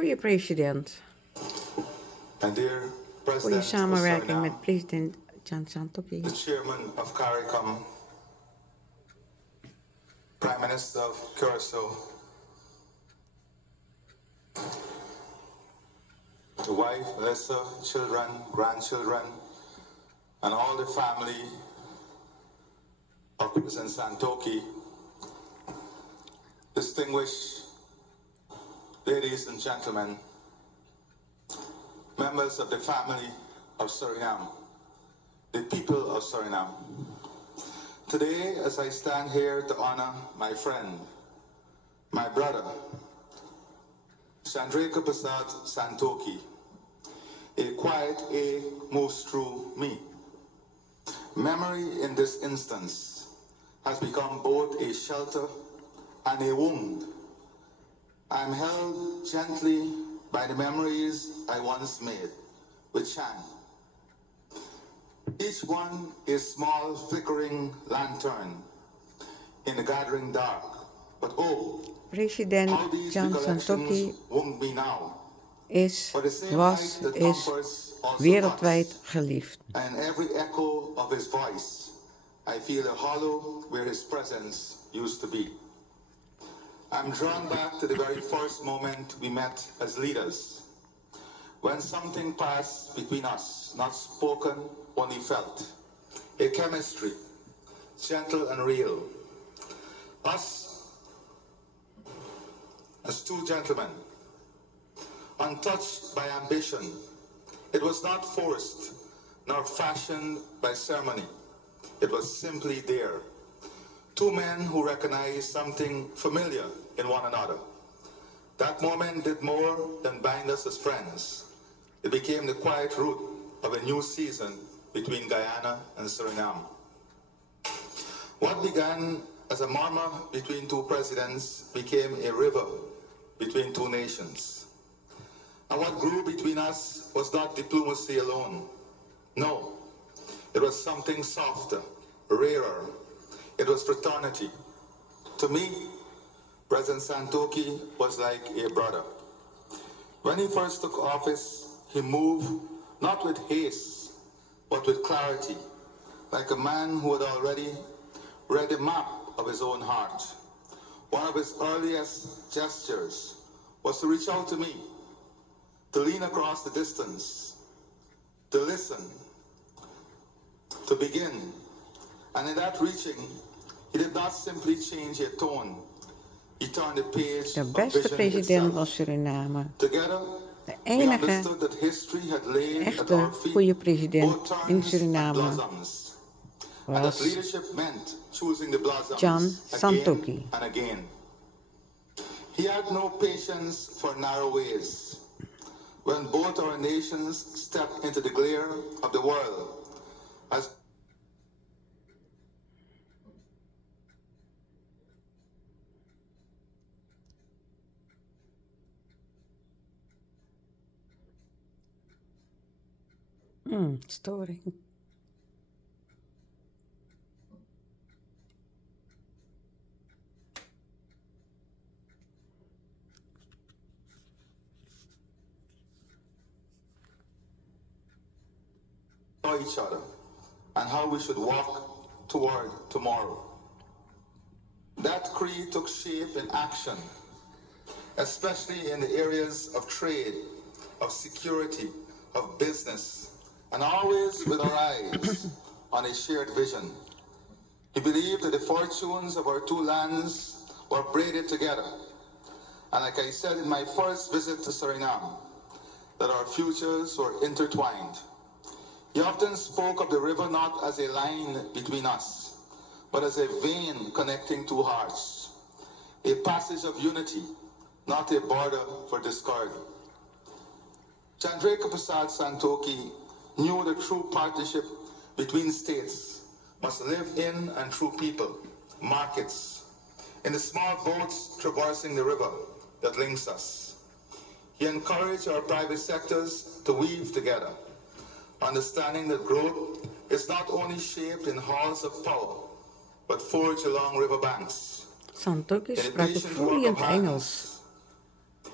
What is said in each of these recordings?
Goeie president. And dear Goeie President samenwerking Suriname, met president Jan Santokhi. the Chairman of CARICOM, Prime Minister of Curaçao, the wife, Melissa, children, grandchildren, and all the family of President Santokhi, distinguished ladies and gentlemen, members of the family of Suriname, the people of Suriname. Today, as I stand here to honor my friend, my brother, Chandrika Prasad Santokhi, a quiet ache moves through me. Memory in this instance has become both a shelter and a wound. I am held gently by the memories I once made with Chan. Each one a small flickering lantern in the gathering dark. But oh, President how these Jan recollections Santokhi wound me now. is, For the same was, light that is comforts also wereldwijd cuts. geliefd. And in every echo of his voice, I feel a hollow where his presence used to be. I'm drawn back to the very first moment we met as leaders, when something passed between us, not spoken, only felt. A chemistry, gentle and real. Us, as two gentlemen, untouched by ambition. It was not forced, nor fashioned by ceremony. It was simply there. Two men who recognized something familiar in one another. That moment did more than bind us as friends. It became the quiet root of a new season between Guyana and Suriname. What began as a murmur between two presidents became a river between two nations. And what grew between us was not diplomacy alone. No, it was something softer, rarer. It was fraternity. To me, President Santokhi was like a brother. When he first took office, he moved not with haste, but with clarity, like a man who had already read a map of his own heart. One of his earliest gestures was to reach out to me, to lean across the distance, to listen, to begin. And in that reaching, he did not simply change a tone. He turned the page De of beste vision president van itself. Suriname. Together, De we enige understood that history had laid at echte our feet goede both president in thorns and Suriname blossoms. And that was leadership meant choosing the blossoms Jan again Santokhi. and again. He had no patience for narrow ways. When both our nations stepped into the glare of the world, as Storing. saw each other and how we should walk toward tomorrow. That creed took shape in action, especially in the areas of trade, of security, of business, and always with our eyes on a shared vision. He believed that the fortunes of our two lands were braided together. And like I said in my first visit to Suriname, that our futures were intertwined. He often spoke of the river not as a line between us, but as a vein connecting two hearts, a passage of unity, not a border for discord. Chandrika Prasad Santokhi knew the true partnership between states must live in and through people, markets, in the small boats traversing the river that links us. He encouraged our private sectors to weave together, understanding that growth is not only shaped in halls of power, but forged along riverbanks. Santokhi In a sprak ook patient work vloeiend of Engels.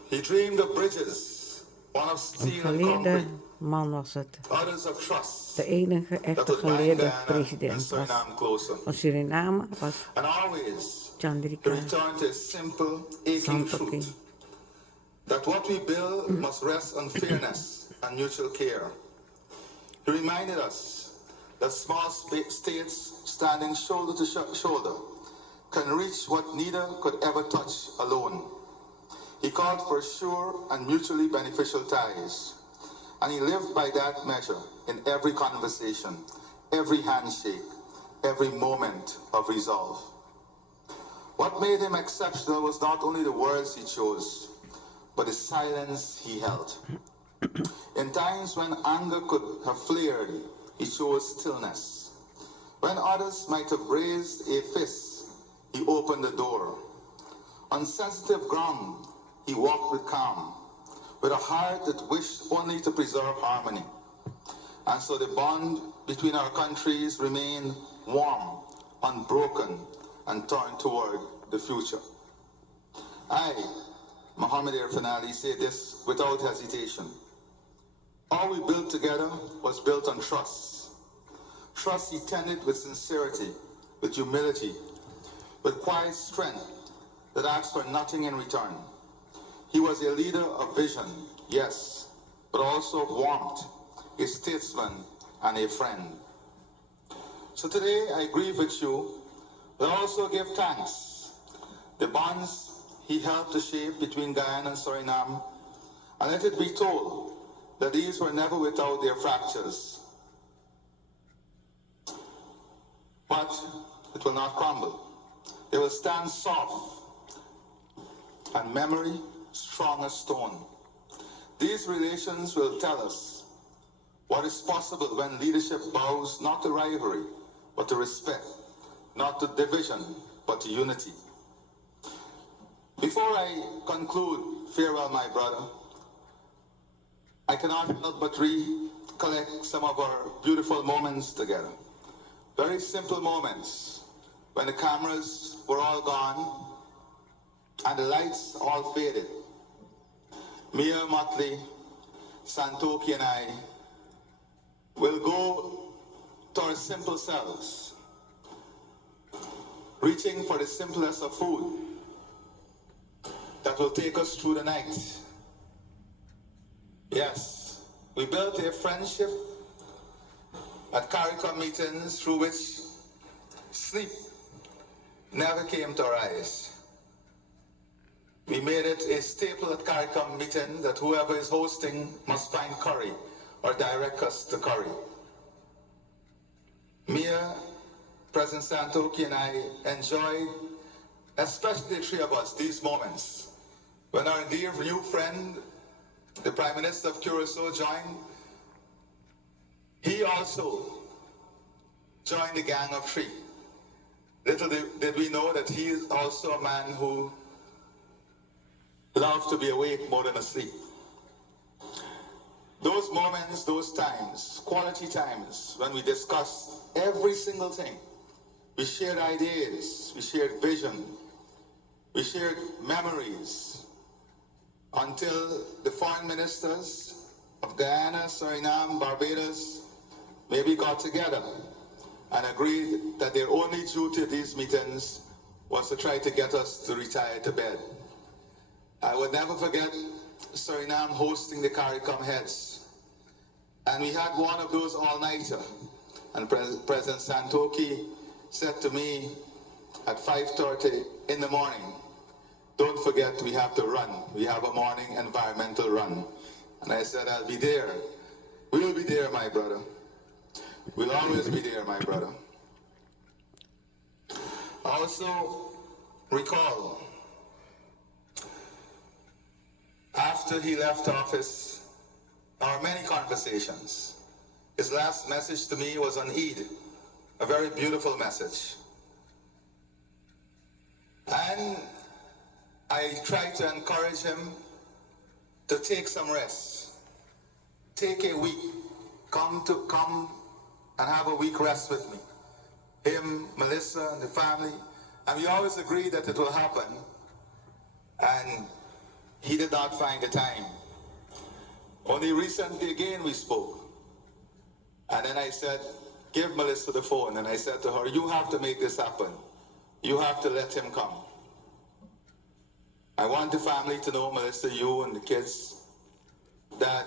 hands, He dreamed of bridges, one of Een steel and geleerde concrete, man was het. others of trust, De enige that echte would bind geleerde Guyana and president was Suriname closer. van Suriname was And always, he Chandrika returned to a simple, aching Santokhi. truth, that what we build must rest on fairness and mutual care. He reminded us that small states standing shoulder to shoulder can reach what neither could ever touch alone. He called for sure and mutually beneficial ties, and he lived by that measure in every conversation, every handshake, every moment of resolve. What made him exceptional was not only the words he chose, but the silence he held. In times when anger could have flared, he chose stillness. When others might have raised a fist, he opened the door. On sensitive ground, he walked with calm, with a heart that wished only to preserve harmony. And so the bond between our countries remained warm, unbroken, and turned toward the future. I, Mohammed Irfan Ali, say this without hesitation. All we built together was built on trust. Trust he tended with sincerity, with humility, with quiet strength that asked for nothing in return. He was a leader of vision, yes, but also of warmth, a statesman and a friend. So today I grieve with you, but also give thanks. The bonds he helped to shape between Guyana and Suriname, and let it be told that these were never without their fractures. But it will not crumble. They will stand soft, and memory strong as stone. These relations will tell us what is possible when leadership bows not to rivalry, but to respect, not to division, but to unity. Before I conclude, farewell, my brother, I cannot help but recollect some of our beautiful moments together. Very simple moments when the cameras were all gone and the lights all faded. Mia Motley, Santokhi and I will go to our simple selves, reaching for the simplest of food that will take us through the night. Yes, we built a friendship at CARICOM meetings through which sleep never came to our eyes. We made it a staple at CARICOM meeting that whoever is hosting must find curry or direct us to curry. Mia, President Santokhi and I enjoyed, especially the three of us, these moments when our dear new friend, the Prime Minister of Curacao, joined. He also joined the Gang of Three. Little did we know that he is also a man who loves to be awake more than asleep. Those moments, those times, quality times, when we discussed every single thing. We shared ideas, we shared vision, we shared memories, until the foreign ministers of Guyana, Suriname, Barbados maybe got together and agreed that their only duty at these meetings was to try to get us to retire to bed. I would never forget Suriname hosting the CARICOM heads. And we had one of those all-nighter. And President Santokhi said to me at 5:30 in the morning, "Don't forget we have to run. We have a morning environmental run." And I said, "I'll be there. We'll be there, my brother. We'll always be there, my brother." Also, recall, after he left office, our many conversations. His last message to me was on Eid, a very beautiful message. And I tried to encourage him to take some rest. Take a week. Come and have a week rest with me. Him, Melissa, and the family. And we always agreed that it will happen. And he did not find the time. Only recently again we spoke. And then I said, give Melissa the phone. And I said to her, you have to make this happen. You have to let him come. I want the family to know, Melissa, you and the kids, that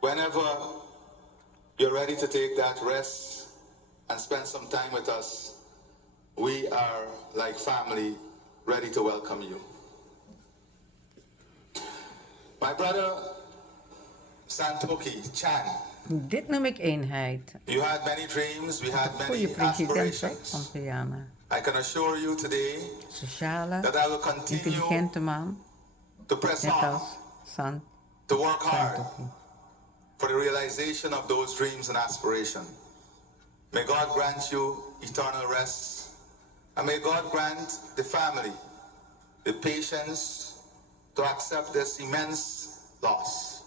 whenever you're ready to take that rest and spend some time with us, we are like family ready to welcome you. My brother Santoki Chan, Dit noem ik eenheid. you had many dreams, we had Goede many president hè, van aspirations. Guyana. I can assure you today Sociale, that I will continue intelligente man. to press Net on, als San to work hard Santoki. for the realization of those dreams and aspirations. May God grant you eternal rest, and may God grant the family the patience to accept this immense loss.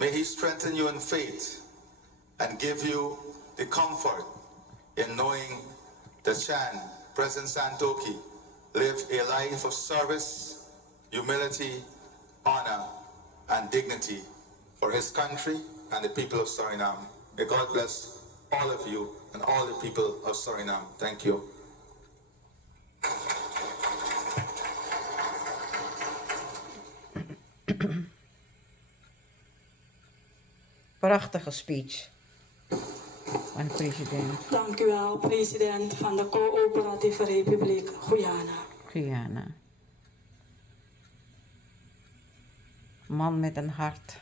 May He strengthen you in faith and give you the comfort in knowing that Chan, President Santoki, lived a life of service, humility, honor, and dignity for his country and the people of Suriname. May God bless all of you and all the people of Suriname. Thank you. Prachtige speech van de president Dank u wel, president van de Coöperatieve Republiek Guyana. Guyana. Man met een hart.